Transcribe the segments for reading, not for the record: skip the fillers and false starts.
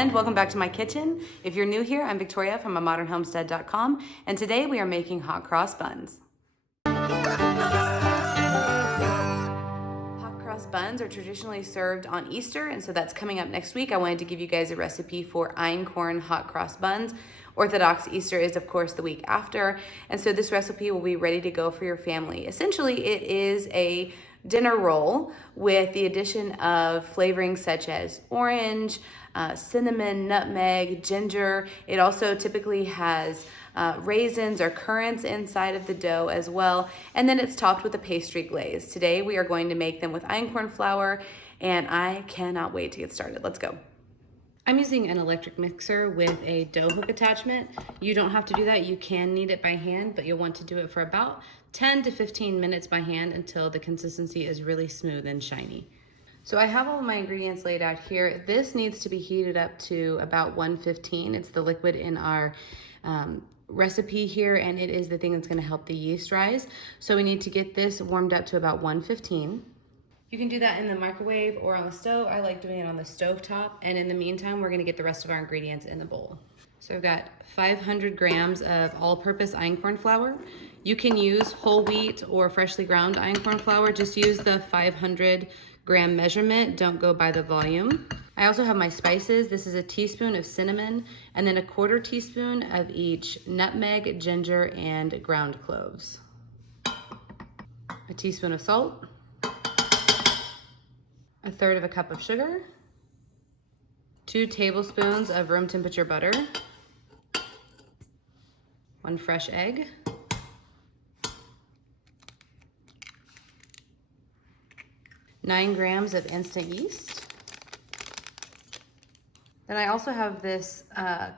and welcome back to my kitchen. If you're new here, I'm Victoria from amodernhomestead.com, and today we are making hot cross buns. Hot cross buns are traditionally served on Easter, and so that's coming up next week. I wanted to give you guys a recipe for Einkorn hot cross buns. Orthodox Easter is, of course, the week after, and so this recipe will be ready to go for your family. Essentially, it is a dinner roll with the addition of flavorings such as orange, cinnamon, nutmeg, ginger. It also typically has raisins or currants inside of the dough as well, and then it's topped with a pastry glaze. Today we are going to make them with einkorn flour, and I cannot wait to get started. Let's go. I'm using an electric mixer with a dough hook attachment. You don't have to do that. You can knead it by hand, but you'll want to do it for about 10 to 15 minutes by hand until the consistency is really smooth and shiny. So I have all of my ingredients laid out here. This needs to be heated up to about 115. It's the liquid in our recipe here, and it is the thing that's gonna help the yeast rise. So we need to get this warmed up to about 115. You can do that in the microwave or on the stove. I like doing it on the stove top. And in the meantime, we're gonna get the rest of our ingredients in the bowl. So I've got 500 grams of all-purpose einkorn flour. You can use whole wheat or freshly ground einkorn flour. Just use the 500-gram measurement. Don't go by the volume. I also have my spices. This is a teaspoon of cinnamon and then a 1/4 teaspoon of each nutmeg, ginger, and ground cloves. A teaspoon of salt. 1/3 cup of sugar. 2 tablespoons of room temperature butter. 1 fresh egg. 9 grams of instant yeast. Then I also have this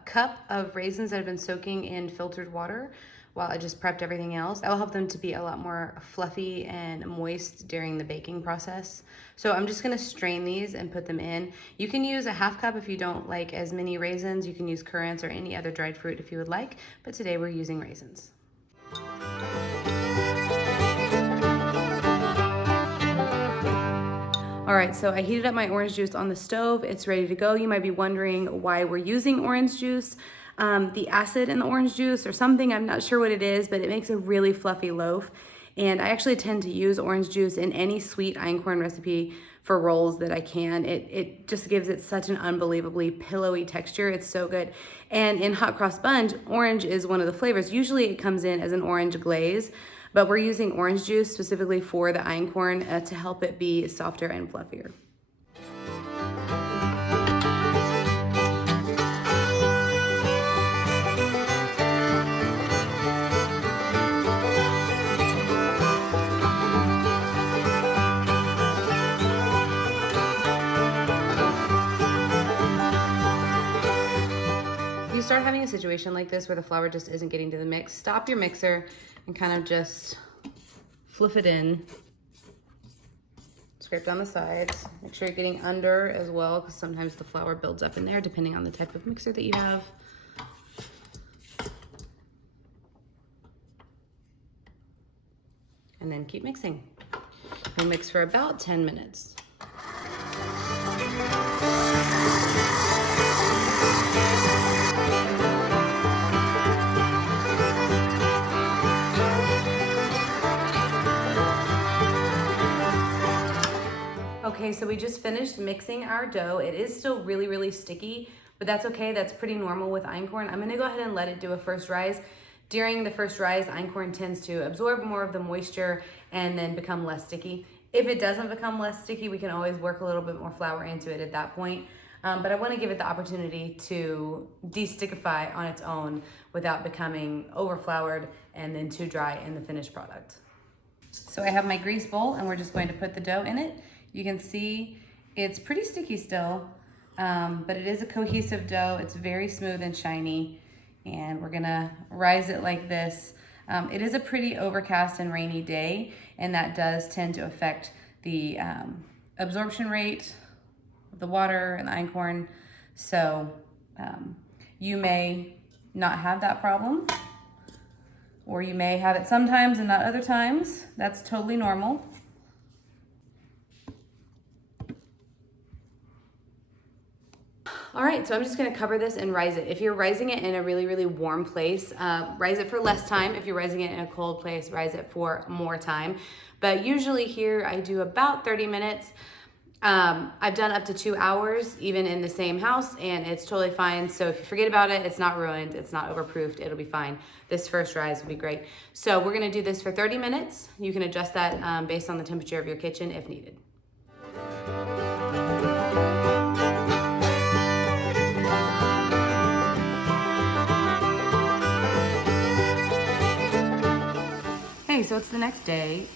cup of raisins that have been soaking in filtered water while I just prepped everything else. That will help them to be a lot more fluffy and moist during the baking process. So I'm just gonna strain these and put them in. You can use a 1/2 cup if you don't like as many raisins. You can use currants or any other dried fruit if you would like, but today we're using raisins. All right, so I heated up my orange juice on the stove. It's ready to go. You might be wondering why we're using orange juice. The acid in the orange juice or something, I'm not sure what it is, but it makes a really fluffy loaf. And I actually tend to use orange juice in any sweet einkorn recipe for rolls that I can. It just gives it such an unbelievably pillowy texture. It's so good. And in hot cross buns, orange is one of the flavors. Usually it comes in as an orange glaze, but we're using orange juice specifically for the einkorn to help it be softer and fluffier. If you start having a situation like this where the flour just isn't getting to the mix, stop your mixer and kind of just fluff it in. Scrape down the sides. Make sure you're getting under as well, because sometimes the flour builds up in there depending on the type of mixer that you have. And then keep mixing. And mix for about 10 minutes. Okay, so we just finished mixing our dough. It is still really, really sticky, but that's okay. That's pretty normal with einkorn. I'm gonna go ahead and let it do a first rise. During the first rise, einkorn tends to absorb more of the moisture and then become less sticky. If it doesn't become less sticky, we can always work a little bit more flour into it at that point. But I wanna give it the opportunity to de-stickify on its own without becoming over-floured and then too dry in the finished product. So I have my grease bowl and we're just going to put the dough in it. You can see it's pretty sticky still, but it is a cohesive dough. It's very smooth and shiny, and we're gonna rise it like this. It is a pretty overcast and rainy day, and that does tend to affect the absorption rate of the water and the einkorn. So you may not have that problem, or you may have it sometimes and not other times. That's totally normal. All right, so I'm just gonna cover this and rise it. If you're rising it in a really, really warm place, rise it for less time. If you're rising it in a cold place, rise it for more time. But usually here I do about 30 minutes. I've done up to 2 hours, even in the same house, and it's totally fine. So if you forget about it, it's not ruined, it's not overproofed, it'll be fine. This first rise will be great. So we're gonna do this for 30 minutes. You can adjust that based on the temperature of your kitchen if needed. Hey, so it's the next day.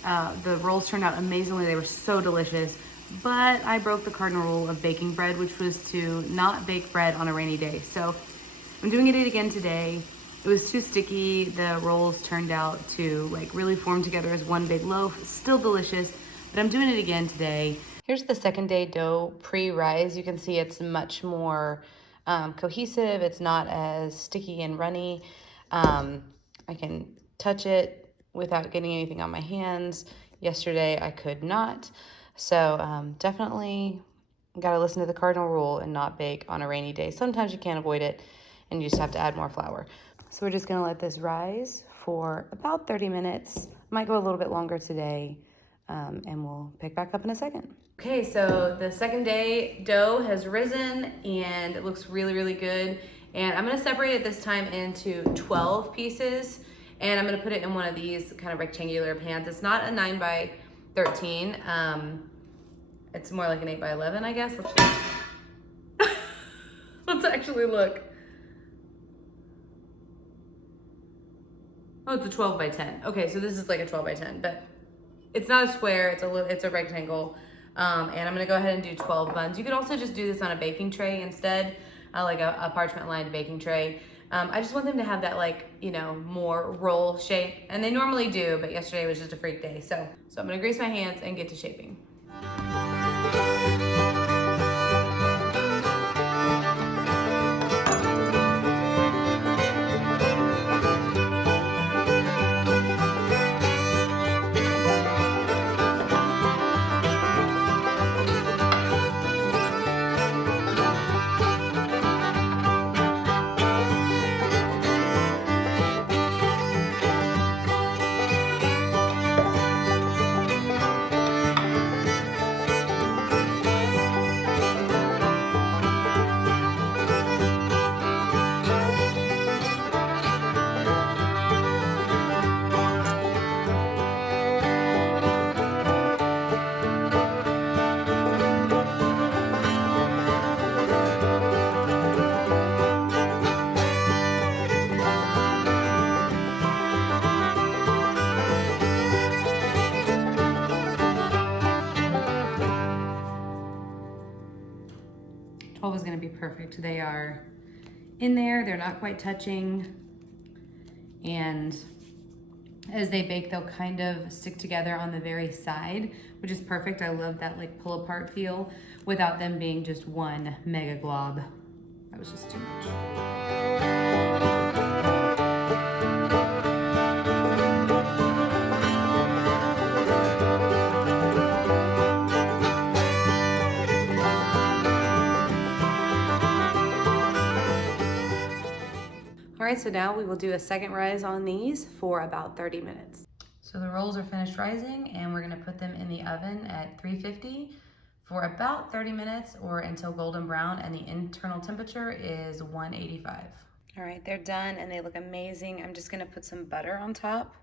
The rolls turned out amazingly. They were so delicious, but I broke the cardinal rule of baking bread, which was to not bake bread on a rainy day. So I'm doing it again today. It was too sticky. The rolls turned out to like really form together as one big loaf. Still delicious, but I'm doing it again today. Here's the second day dough pre-rise. You can see it's much more cohesive. It's not as sticky and runny. I can touch it without getting anything on my hands. Yesterday I could not. So definitely gotta listen to the cardinal rule and not bake on a rainy day. Sometimes you can't avoid it and you just have to add more flour. So we're just gonna let this rise for about 30 minutes. Might go a little bit longer today, and we'll pick back up in a second. Okay, so the second day dough has risen and it looks really, really good. And I'm gonna separate it this time into 12 pieces. And I'm gonna put it in one of these kind of rectangular pans. It's not a 9 by 13. It's more like an 8 by 11, I guess. Let's actually look. Oh, it's a 12 by 10. Okay, so this is like a 12 by 10, but it's not a square, it's a rectangle. And I'm gonna go ahead and do 12 buns. You could also just do this on a baking tray instead, like a parchment lined baking tray. I just want them to have that like, you know, more roll shape, and they normally do, but yesterday was just a freak day. So I'm gonna grease my hands and get to shaping. Is going to be perfect. They are in there, they're not quite touching, and as they bake they'll kind of stick together on the very side, which is perfect. I love that like pull apart feel without them being just one mega glob. That was just too much. All right, so now we will do a second rise on these for about 30 minutes. So the rolls are finished rising and we're gonna put them in the oven at 350 for about 30 minutes or until golden brown, and the internal temperature is 185. All right, they're done and they look amazing. I'm just gonna put some butter on top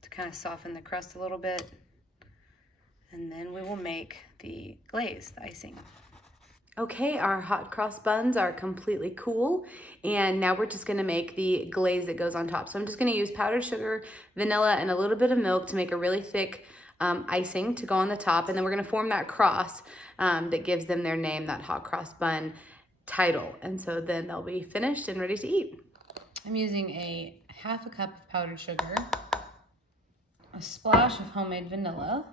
to kind of soften the crust a little bit. And then we will make the glaze, the icing. Okay, our hot cross buns are completely cool, and now we're just gonna make the glaze that goes on top. So I'm just gonna use powdered sugar, vanilla, and a little bit of milk to make a really thick icing to go on the top, and then we're gonna form that cross that gives them their name, that hot cross bun title. And so then they'll be finished and ready to eat. I'm using a half a cup of powdered sugar, a splash of homemade vanilla,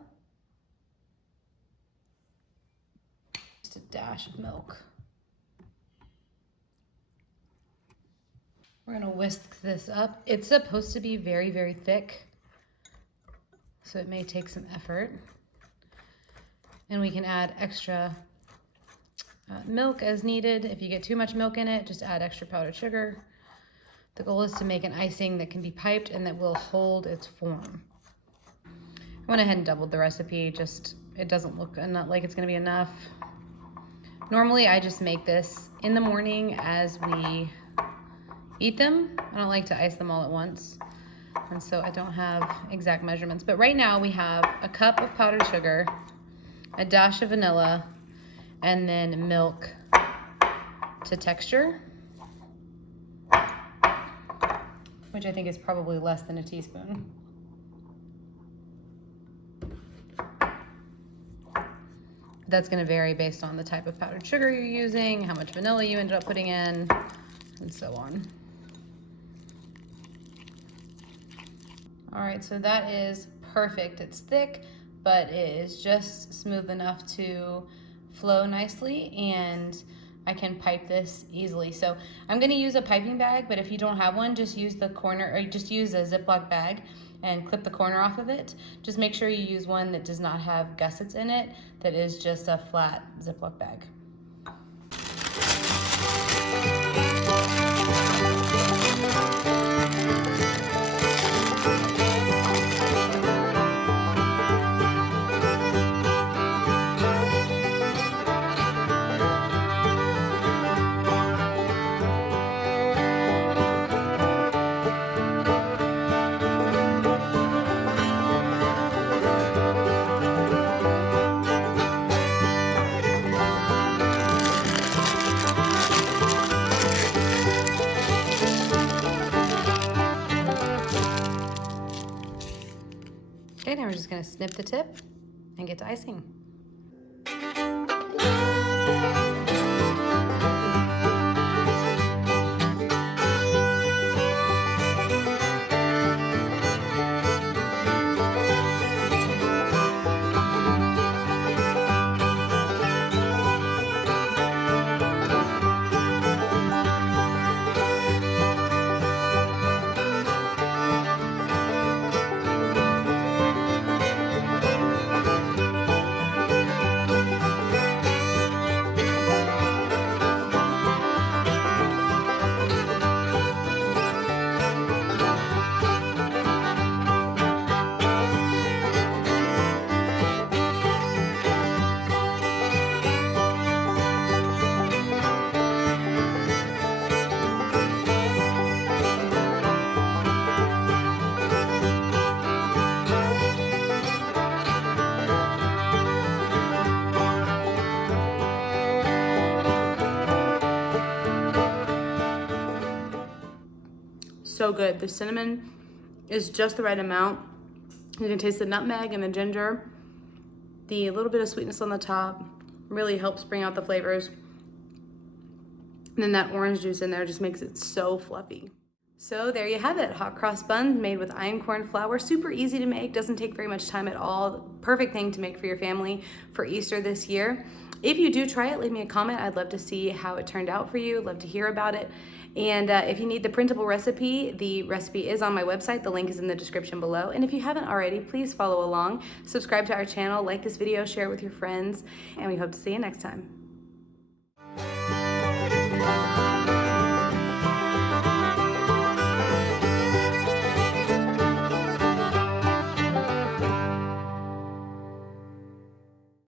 a dash of milk. We're gonna whisk this up. It's supposed to be very, very thick, so it may take some effort. And we can add extra Milk as needed. If you get too much milk in it, just add extra powdered sugar. The goal is to make an icing that can be piped and that will hold its form. I went ahead and doubled the recipe, just it doesn't look like it's gonna be enough. Normally I just make this in the morning as we eat them. I don't like to ice them all at once, and so I don't have exact measurements. But right now we have a cup of powdered sugar, a dash of vanilla, and then milk to texture, which I think is probably less than a teaspoon. That's going to vary based on the type of powdered sugar you're using, how much vanilla you ended up putting in, and so on. All right, so that is perfect. It's thick, but it is just smooth enough to flow nicely, and I can pipe this easily. So I'm going to use a piping bag, but if you don't have one, just use the corner, or just use a Ziploc bag and clip the corner off of it. Just make sure you use one that does not have gussets in it, that is just a flat Ziploc bag. Okay, now we're just gonna snip the tip and get to icing. So good. The cinnamon is just the right amount. You can taste the nutmeg and the ginger. The little bit of sweetness on the top really helps bring out the flavors. And then that orange juice in there just makes it so fluffy. So there you have it, hot cross buns made with einkorn flour. Super easy to make, doesn't take very much time at all. Perfect thing to make for your family for Easter this year. If you do try it, leave me a comment. I'd love to see how it turned out for you. Love to hear about it. And if you need the printable recipe, the recipe is on my website. The link is in the description below. And if you haven't already, please follow along, subscribe to our channel, like this video, share it with your friends, and we hope to see you next time.